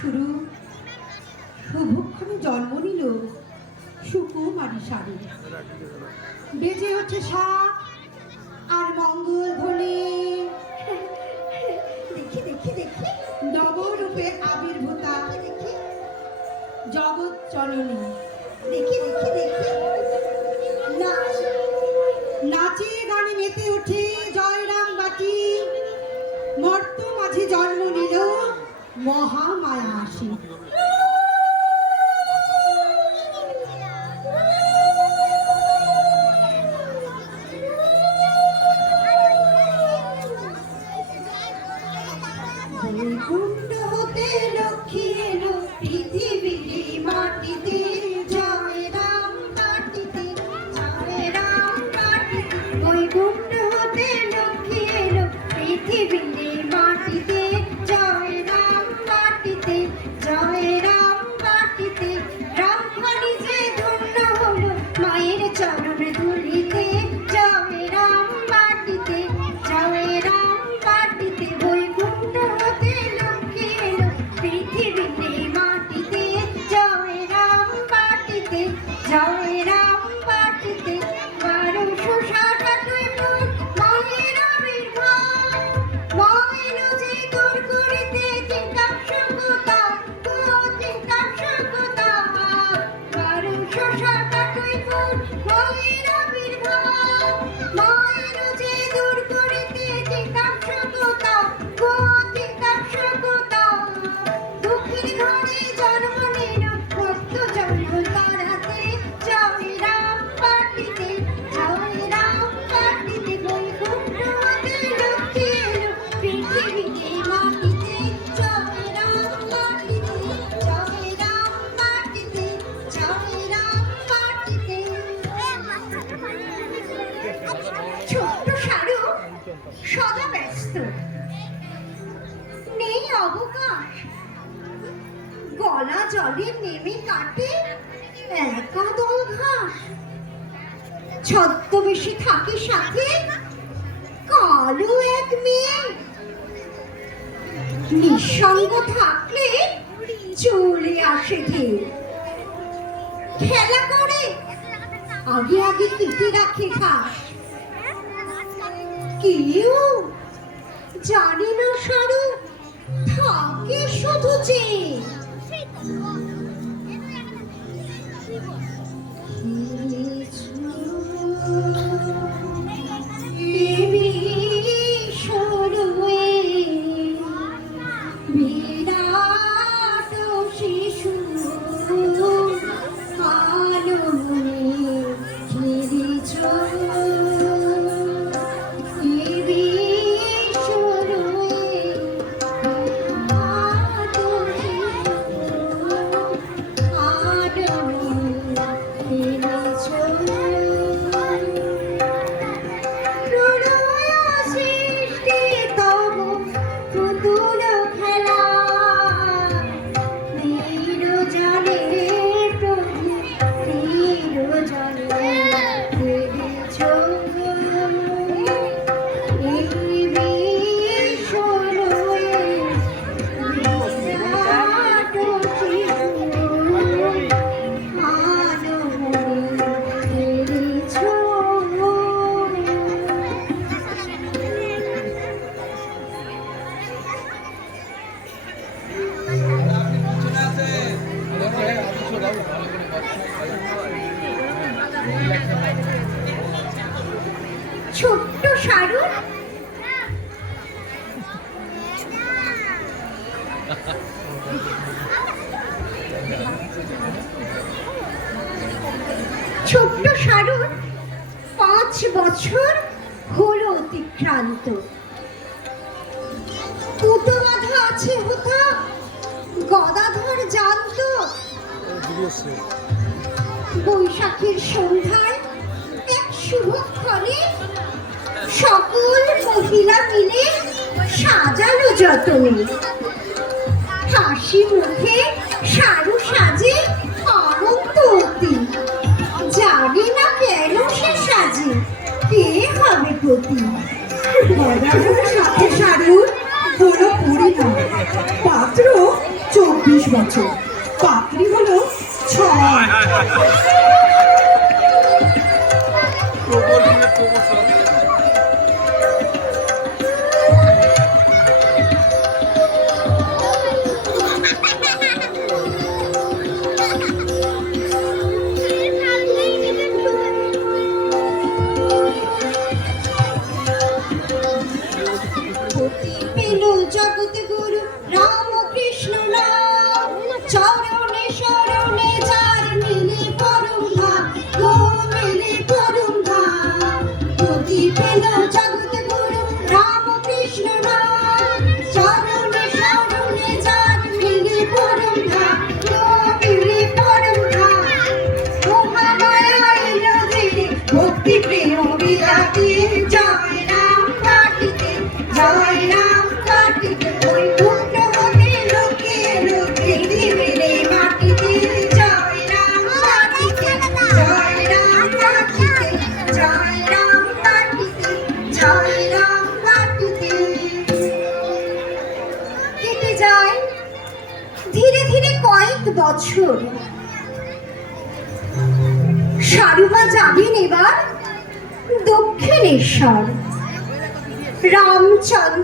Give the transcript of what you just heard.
শুরু শুভক্ষণে জন্ম নিল সুকুমারী সারু। বেজে ওঠে শাক আর মঙ্গল ধ্বনি। দেখি দেখি দেখি নবরূপে আবির্ভূতা দেখি জগৎ জননী। দেখি দেখি দেখি নাচ নাচে গানে মেতে ওঠে জয়রাম বাটি। মর্ত মাঝে জন্ম নিল মহামায়া আসি। বৈকুণ্ঠ হতে লক্ষ্মী এলো পৃথিবীর মাটিতে। জয় রাম মাটিতে, জয় রাম মাটিতে। বৈকুণ্ঠ হতে লক্ষ্মী এলো পৃথিবীর মাটিতে। জয় রাম মাটিতে, জয় রাম মাটিতে। রামখানি যে ধন্য হলো মায়ের চরণ ধুলিতে। জয় রাম মাটিতে, জয় রাম মাটিতে। বৈকুণ্ঠ হতে লক্ষ্মী এলো পৃথিবীতে মাটিতে। জয় রাম মাটিতে, জয় রাম মাটিতে। 1297 ফুট মায়ের আবির্ভাব। মা এলো যে দূর করিতে চিন্তাশঙ্কতা, চিন্তাশঙ্কতা। 1297 ফুট মায়ের আবির্ভাব। মা এলো যে দূর করিতে চিন্তাশঙ্কতা, চিন্তাশঙ্কতা। দুঃখের ঘরে জন্ম নিল ভক্ত জন্ম তারাতে। জয় রাম মাটিতে, জয় রাম মাটিতে। বৈকুণ্ঠ হতে লক্ষ্মী এলো পৃথিবীতে মাটিতে। জয় রাম মাটিতে, জয় রাম মাটিতে, জয় রাম মাটিতে। ছোট্ট সারু সদা ব্যস্ত, নেই অবকাশ। গলা জলে নেমে কাটে একা দল ঘাস। ছদ্মবেশে থাকে সাথে কালো এক মেয়ে। নিঃসঙ্গ থাকলে চলে আসে ধেয়ে। খেলা করে আগে আগে কেটে রাখে ঘাস। কেউ জানে না সারু থাকে শুধু চেয়ে। বিরাট শিশু আলো খেলিছ। ছোট্ট সারু ছোট্ট সারুর 5 বছর হলো অতিক্রান্ত। পুতো বাঁধা আছে হোথা গদাধর জানত। বৈশাখের সন্ধ্যায় এক শুভক্ষণে সকল মহিলা মিলে সাজালো যতনে। হাসি মুখে সারু সাজে আনন্দ অতি। জানি না কেন সে সাজে, কে হবে প্রতি। গদাধর সাথে সারুর কোনো পরিণাম। পাত্র 24 বছর। পাত্রী হলো 6। পতি পেল জগৎ গুরু রামকৃষ্ণ নাম, চরণে শরণে যার মিলে পরম ধাম, গো মিলে পরম ধাম। পতি পেল জগৎ গুরু রামকৃষ্ণ নাম, চরণে শরণে যার মিলে পরম ধাম, গো মিলে পরম ধাম। মহামায়া এলো ধীরে ভক্তি প্রেম বিলাতে, জয় রাম কাটিতে জয় রাম কাটিতে, ওই পুণ্য হবে লোকে লোকে দিবিরে মাটিতে, জয় রাম কাটিতে জয় রাম কাটিতে, জয় রাম কাটিতে জয় রাম কাটিতে। কেটে যায় ধীরে ধীরে কয়েক বছর। সারুমা যাবেন এবার দক্ষিণেশ্বর। রামচন্দ্র